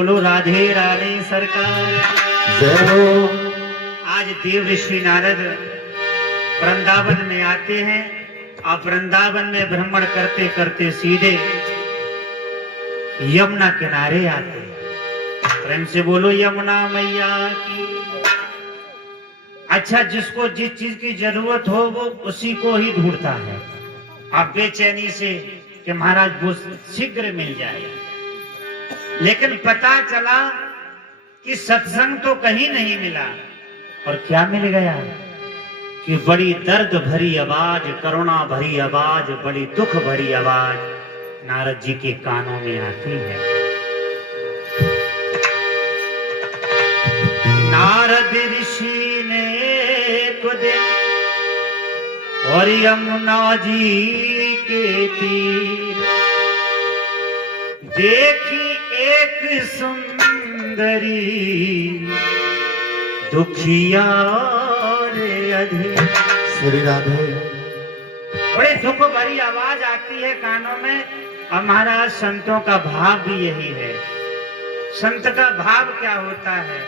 बोलो राधे राधे सरकार जय हो। आज देव ऋषि नारद वृंदावन में आते हैं और वृंदावन में भ्रमण करते करते सीधे यमुना किनारे आते हैं। प्रेम से बोलो यमुना मैया की। अच्छा, जिसको जिस चीज की जरूरत हो वो उसी को ही ढूंढता है, आप बेचैनी से कि महाराज वो शीघ्र मिल जाए। लेकिन पता चला कि सत्संग तो कहीं नहीं मिला, और क्या मिल गया कि बड़ी दर्द भरी आवाज, करुणा भरी आवाज, बड़ी दुख भरी आवाज नारद जी के कानों में आती है। नारद ऋषि ने एक दिन और यमुना जी के तीर देखी एक सुंदरी दुखिया रे अधीर। श्री राधे। बड़े दुख भरी आवाज आती है कानों में, और महाराज संतों का भाव भी यही है। संत का भाव क्या होता है?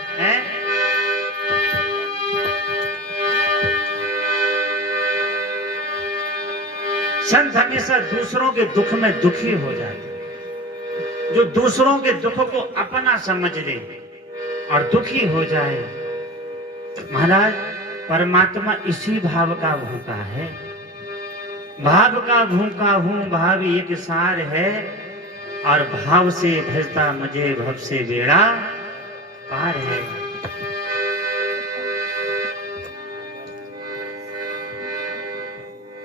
संत हमेशा दूसरों के दुख में दुखी हो जाते हैं। जो दूसरों के दुख को अपना समझ ले और दुखी हो जाए, महाराज परमात्मा इसी भाव का भूखा है। भाव का भूखा हूं, भाव एक सार है, और भाव से भजता मुझे भव से बेड़ा पार है।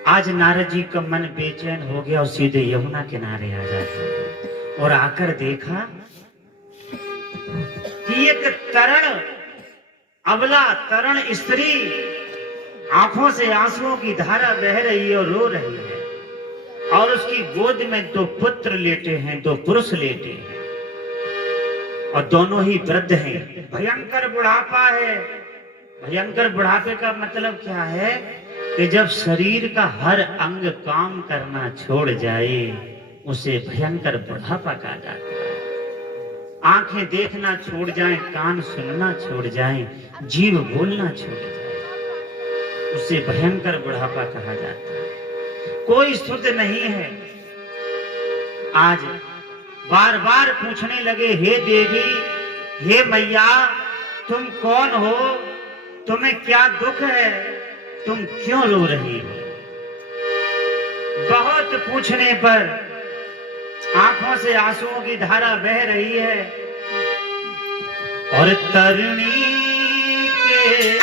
आज नारद जी का मन बेचैन हो गया और सीधे यमुना किनारे आ जाते, और आकर देखा कि एक तरण अबला तरण स्त्री आंखों से आंसुओं की धारा बह रही है और रो रही है, और उसकी गोद में दो पुत्र लेटे हैं, दो पुरुष लेटे हैं, और दोनों ही वृद्ध हैं। भयंकर बुढ़ापा है। भयंकर बुढ़ापे का मतलब क्या है कि जब शरीर का हर अंग काम करना छोड़ जाए उसे भयंकर बुढ़ापा कहा जाता है। आंखें देखना छोड़ जाएं, कान सुनना छोड़ जाएं, जीव बोलना छोड़ जाए, उसे भयंकर बुढ़ापा कहा जाता है। कोई सुध नहीं है। आज बार बार पूछने लगे, हे देवी, हे मैया, तुम कौन हो? तुम्हें क्या दुख है? तुम क्यों रो रही हो? बहुत पूछने पर आंखों से आंसुओं की धारा बह रही है, और तरुणी के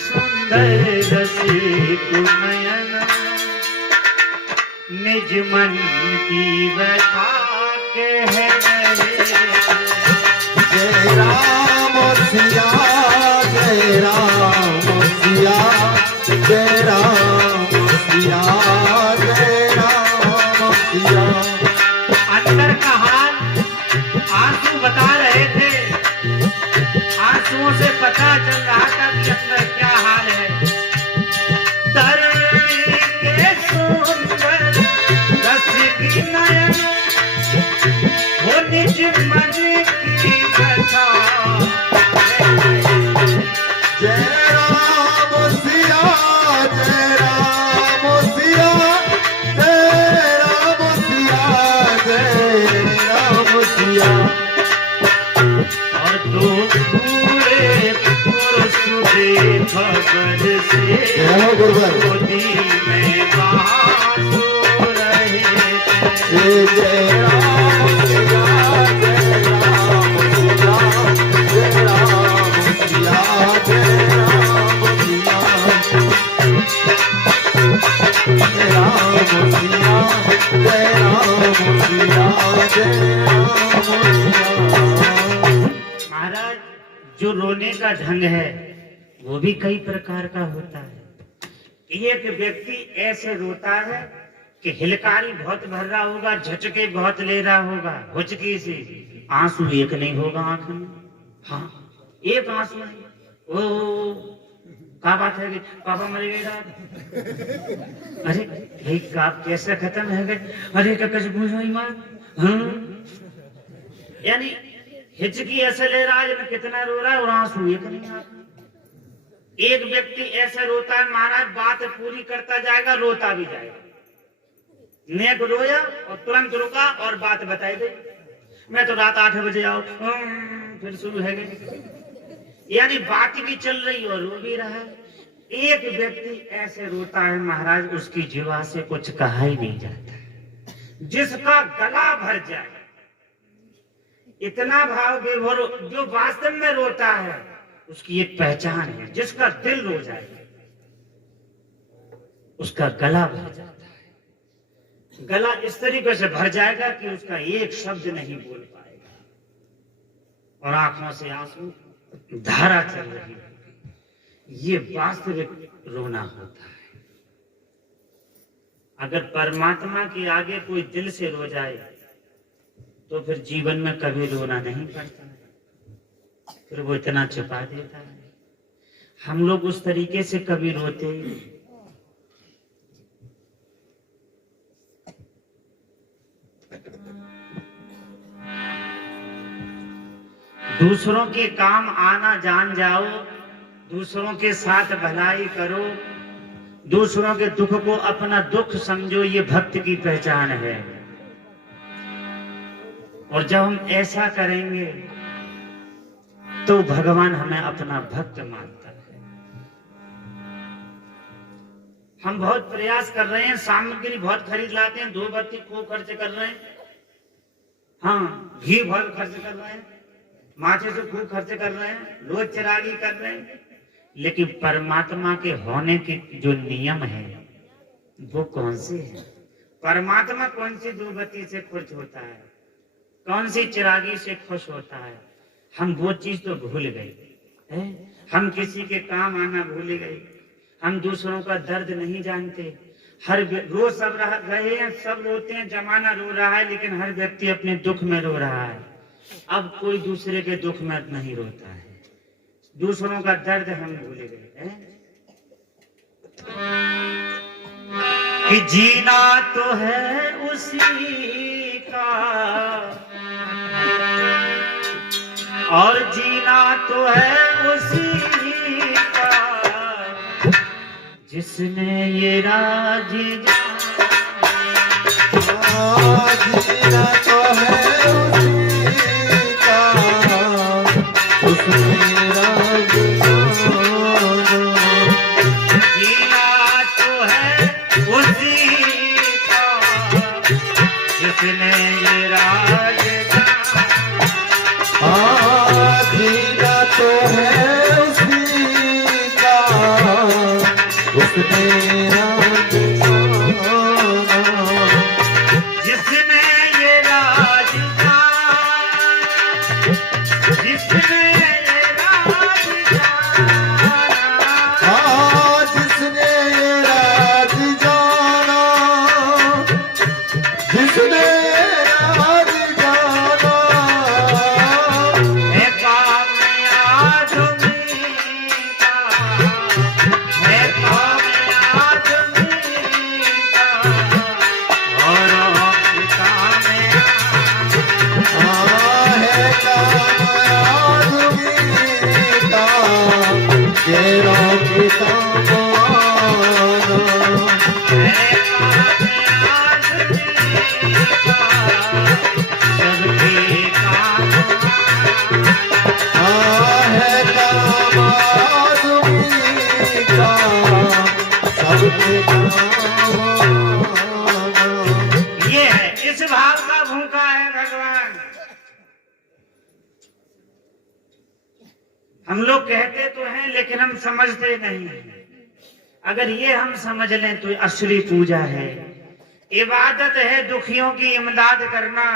सुंदर रसिक नयन निज मन की व्यथा कह रहे। जय राम सिया, जय राम सिया, जय राम सिया, जय राम सिया। अंदर का हाल आंसू बता रहे थे। आंसुओं से पता चल रहा था कि अंदर क्या हाल है। तरुणी के सुंदर रसिक नयन वो निज मन की व्यथा। जय राम सिया, जय राम सिया, जय राम सिया, जय राम सिया। और दो बूढ़े पुरुष बेखबर से गोदी में बाहर सो रहे थे। जय राम सिया, जय राम सिया, जय राम सिया, जय राम सिया, जय राम सिया, जय राम सिया, जय राम सिया। महाराज, जो रोने का ढंग है वो भी कई प्रकार का होता है। एक व्यक्ति ऐसे रोता है कि हिलकारी बहुत भर रहा होगा, झटके बहुत ले रहा होगा, हुचकी से आंसू एक नहीं होगा आंख में। हाँ, एक आंसू नहीं। ओ क्या बात है कि पापा मर गए रात? अरे एक आप कैसे खत्म है गए? अरे कुछ पूछो ईमान। यानी हिचकी ऐसे ले रहा है, कितना रो रहा है और आंसू एक नहीं आता। एक व्यक्ति ऐसे रोता है महाराज, बात पूरी करता जाएगा, रोता भी जाएगा। नेक रोया और तुरंत रुका और बात बताई दी, मैं तो रात 8 बजे आओ, फिर शुरू है गई। यानी बात भी चल रही और रो भी रहा है। एक व्यक्ति ऐसे रोता है महाराज, उसकी जीवा से कुछ कहा ही नहीं जाता। जिसका गला भर जाए, इतना भाव विभोर, जो वास्तव में रोता है उसकी एक पहचान है। जिसका दिल रो जाए उसका गला भर जाता है। गला इस तरीके से भर जाएगा कि उसका एक शब्द नहीं बोल पाएगा और आंखों से आंसू धारा चल रही है। ये वास्तविक रोना होता है। अगर परमात्मा के आगे कोई दिल से रो जाए तो फिर जीवन में कभी रोना नहीं पड़ता है, फिर वो इतना छुपा देता है। हम लोग उस तरीके से कभी रोते ही नहीं। दूसरों के काम आना जान जाओ, दूसरों के साथ भलाई करो, दूसरों के दुख को अपना दुख समझो, ये भक्त की पहचान है। और जब हम ऐसा करेंगे तो भगवान हमें अपना भक्त मानता है। हम बहुत प्रयास कर रहे हैं, सामग्री बहुत खरीद लाते हैं, धूप बत्ती खूब खर्च कर रहे हैं, हाँ घी बहुत खर्च कर रहे हैं, माथे से खूब खर्च कर रहे हैं, रोज चिरागी कर रहे हैं, लेकिन परमात्मा के होने के जो नियम है वो कौन से हैं? परमात्मा कौन सी धूप बत्ती से खुश होता है, कौन सी चिरागी से खुश होता है? हम वो चीज तो भूल गए। हम किसी के काम आना भूल गए, हम दूसरों का दर्द नहीं जानते। हर रोज सब रहे हैं, सब रोते हैं, जमाना रो रहा है, लेकिन हर व्यक्ति अपने दुख में रो रहा है। अब कोई दूसरे के दुख में नहीं रोता है, दूसरों का दर्द हम भूल गए। कि जीना तो है उसी का और जीना तो है उसी का जिसने ये राज जीना तो है उसी का, उसने राज जीना तो है उसी का जिसने ये राज जीना तो है उसी का, उसने राज जिसने ये राज जिसने ये राज जिसने राज जाना, जिसने राज जाना, है काम आदमी का, है काम आदमी का और काम है काम आदमी का, तेरा पिता माना। है काम आदमी का, सबके काम आना। ये है, इस भाव का भूखा है भगवान। हम लोग कहते तो हैं लेकिन हम समझते नहीं हैं। अगर ये हम समझ लें तो असली पूजा है, इबादत है, दुखियों की इमदाद करना,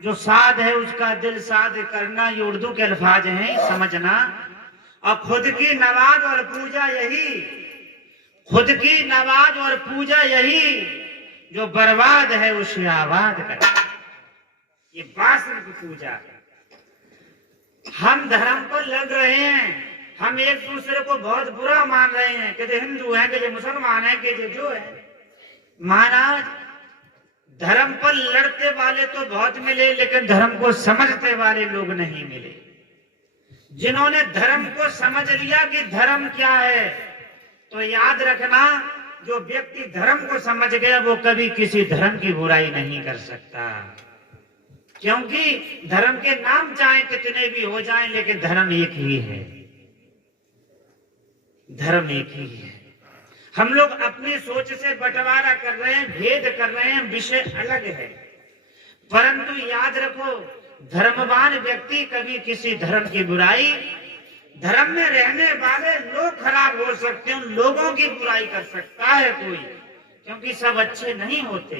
जो साध है उसका दिल साध करना। ये उर्दू के अल्फाज हैं, समझना। और खुद की नवाज और पूजा यही, खुद की नवाज और पूजा यही, जो बर्बाद है उसे आबाद करना। ये वास्तविक पूजा है। हम धर्म पर लग रहे हैं, हम एक दूसरे को बहुत बुरा मान रहे हैं कि जो हिंदू हैं, कि जो मुसलमान हैं, कि जो है। महाराज धर्म पर लड़ते वाले तो बहुत मिले, लेकिन धर्म को समझते वाले लोग नहीं मिले। जिन्होंने धर्म को समझ लिया कि धर्म क्या है, तो याद रखना, जो व्यक्ति धर्म को समझ गया वो कभी किसी धर्म की बुराई नहीं कर सकता, क्योंकि धर्म के नाम चाहे कितने भी हो जाएं, लेकिन धर्म एक ही है। धर्म एक ही है। हम लोग अपनी सोच से बंटवारा कर रहे हैं, भेद कर रहे हैं, विषय अलग है, परंतु याद रखो, धर्मवान व्यक्ति कभी किसी धर्म की बुराई, धर्म में रहने वाले लोग खराब हो सकते हैं, उन लोगों की बुराई कर सकता है कोई, क्योंकि सब अच्छे नहीं होते।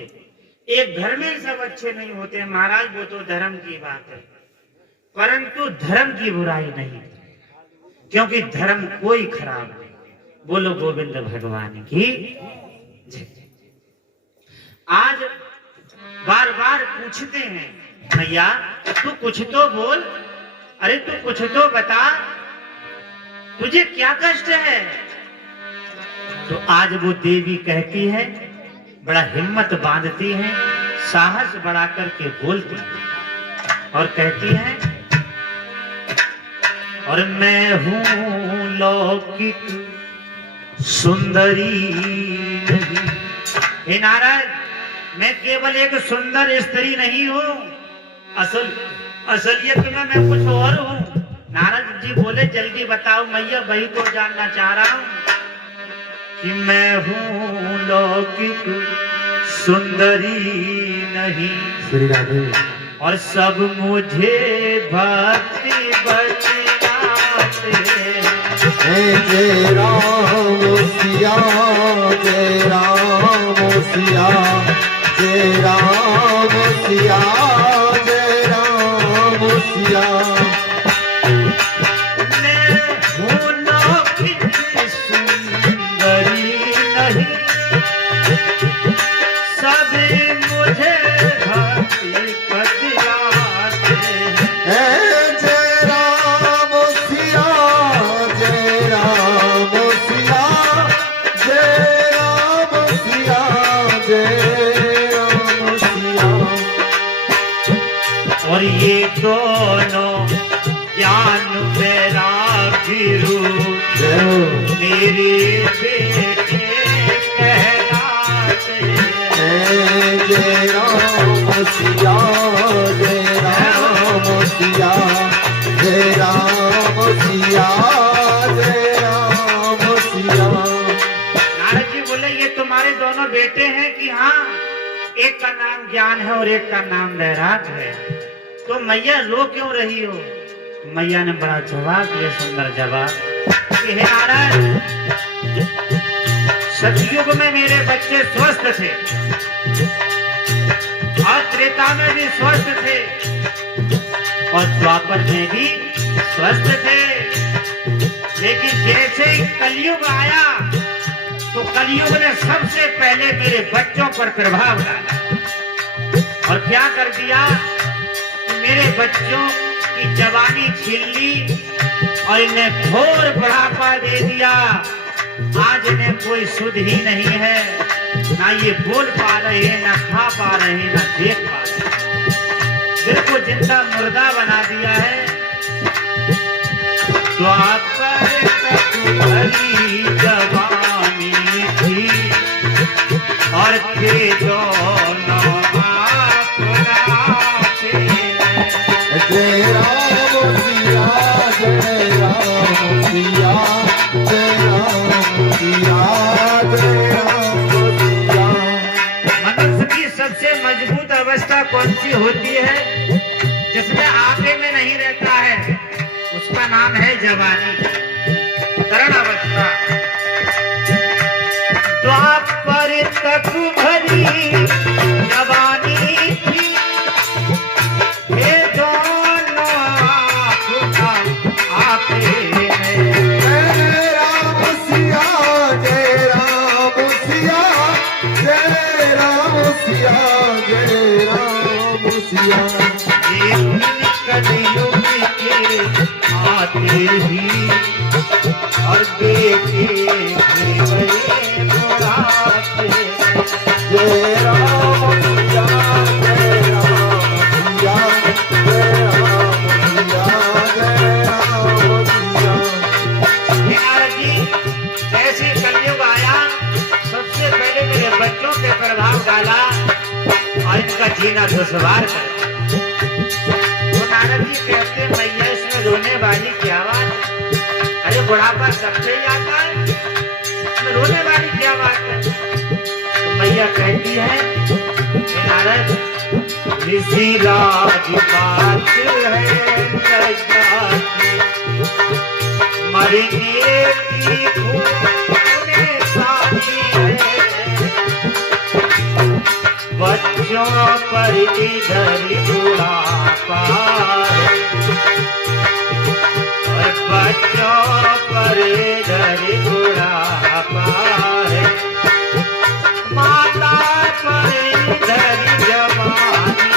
एक घर में सब अच्छे नहीं होते महाराज, वो तो धर्म की बात है, परंतु धर्म की बुराई नहीं, क्योंकि धर्म कोई खराब नहीं। बोलो गोविंद भगवान की जय। आज बार बार पूछते हैं, भैया तू कुछ तो बोल, अरे तू कुछ तो बता, तुझे क्या कष्ट है? तो आज वो देवी कहती है, बड़ा हिम्मत बांधती है, साहस बढ़ा करके बोलती है और कहती है, और मैं हूं लौकिक सुंदरी नहीं। हे नारद, मैं केवल एक सुंदर स्त्री नहीं हूं, असलियत में मैं कुछ और हूं। नारद जी बोले, जल्दी बताओ मैया, वही तो जानना चाह रहा हूं कि मैं हूं लौकिक सुंदरी नहीं, श्री राधे, और सब मुझे भक्ति बतलाते। जय राम सिया, जय राम सिया, जय राम सिया, जय राम सिया। मैं हूं लौकिक सुंदरी नहीं, सब मुझे भक्ति बतलाते। जय राम सिया, जय राम सिया, जय राम सिया, जय राम सिया। और ये दोनों ज्ञान वैराग्य रूप मेरे बेटे कहलाते। जय राम सिया, जय राम सिया, जय राम सिया, जय राम सिया। नारद जी बोले, ये तुम्हारे दोनों बेटे हैं कि हाँ, एक का नाम ज्ञान है और एक का नाम वैराग्य है, तो मैया रो क्यों रही हो? मैया ने बड़ा जवाब दिया, सुंदर जवाब कि हे नारद, सतयुग में मेरे बच्चे स्वस्थ थे और त्रेता में भी स्वस्थ थे और द्वापर में भी स्वस्थ थे, लेकिन जैसे ही कलयुग आया तो कलयुग ने सबसे पहले मेरे बच्चों पर प्रभाव डाला और क्या कर दिया कि मेरे बच्चों की जवानी छीन ली और इन्हें घोर बुढ़ापा दे दिया। आज इन्हें कोई सुध ही नहीं है, ना ये बोल पा रहे हैं, ना खा पा रहे हैं, ना देख पा रहे हैं, बिल्कुल जिंदा मुर्दा बना दिया है। द्वापर तक भरी जवानी थी और थे दोनों अपनाते। जय राम सिया, जय राम सिया, जय राम सिया, जय राम सिया। मनुष्य की सबसे मजबूत अवस्था कौन सी होती है? जिसमें आगे में नहीं रहता है, उसका नाम है जवानी, तरण अवस्था। द्वापर तक भरी जवानी थी, हे दोनों आपे में। जय राम सिया, जय राम सिया, जय राम सिया, जय राम सिया। कलयुग के आते ही और देखे जय राम सिया, जीना दुश्वार कर। तो नारद जी कहते मैया इसमें रोने वाली क्या बात है? अरे बुढ़ापा सबसे आता है, इसमें रोने वाली क्या बात है? तो मैया कहती है नारद ऋषि राज बात है मरने की खूने साथी है, बच्चों पर इधर बुढ़ापा है, और बच्चों पर इधर बुढ़ापा है, माता पर इधर जवानी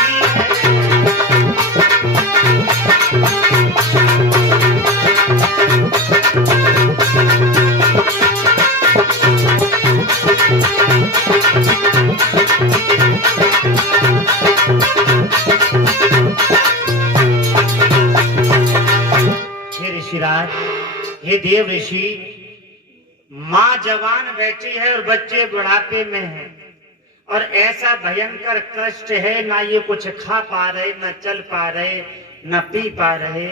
हे ऋषिराज, हे देव ऋषि, माँ जवान बैठी है और बच्चे बुढ़ापे में हैं, और ऐसा भयंकर कष्ट है, ना ये कुछ खा पा रहे, ना चल पा रहे, ना पी पा रहे।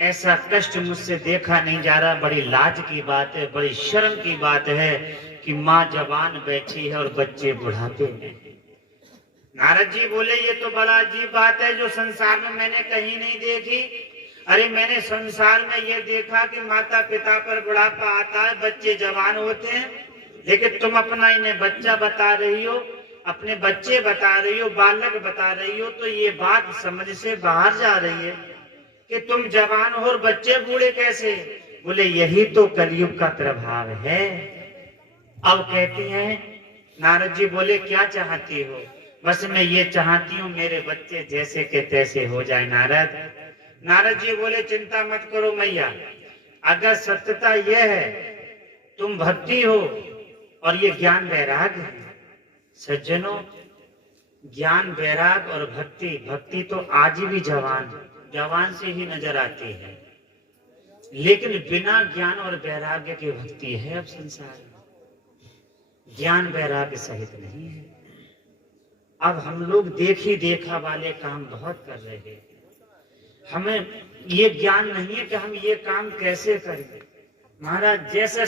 ऐसा कष्ट मुझसे देखा नहीं जा रहा। बड़ी लाज की बात है, बड़ी शर्म की बात है कि माँ जवान बैठी है और बच्चे बुढ़ापे में। नारद जी बोले ये तो बड़ा अजीब बात है जो संसार में मैंने कहीं नहीं देखी। अरे मैंने संसार में ये देखा कि माता पिता पर बुढ़ापा आता है, बच्चे जवान होते हैं, लेकिन तुम अपना इन्हें बच्चा बता रही हो, अपने बच्चे बता रही हो, बालक बता रही हो, तो ये बात समझ से बाहर जा रही है कि तुम जवान हो और बच्चे बूढ़े कैसे? बोले यही तो कलयुग का प्रभाव है। अब कहती हैं नारद जी बोले क्या चाहती हो? बस मैं ये चाहती हूँ मेरे बच्चे जैसे के तैसे हो जाए। नारद जी बोले चिंता मत करो मैया, अगर सत्यता यह है तुम भक्ति हो और ये ज्ञान वैराग है। सज्जनों, ज्ञान वैराग और भक्ति तो आज भी जवान से ही नजर आती है, लेकिन बिना ज्ञान और वैराग्य के भक्ति है अब संसार में, ज्ञान वैराग्य सहित नहीं है। अब हम लोग देखी देखा वाले काम बहुत कर रहे हैं, हमें ये ज्ञान नहीं है कि हम ये काम कैसे करें। महाराज जैसे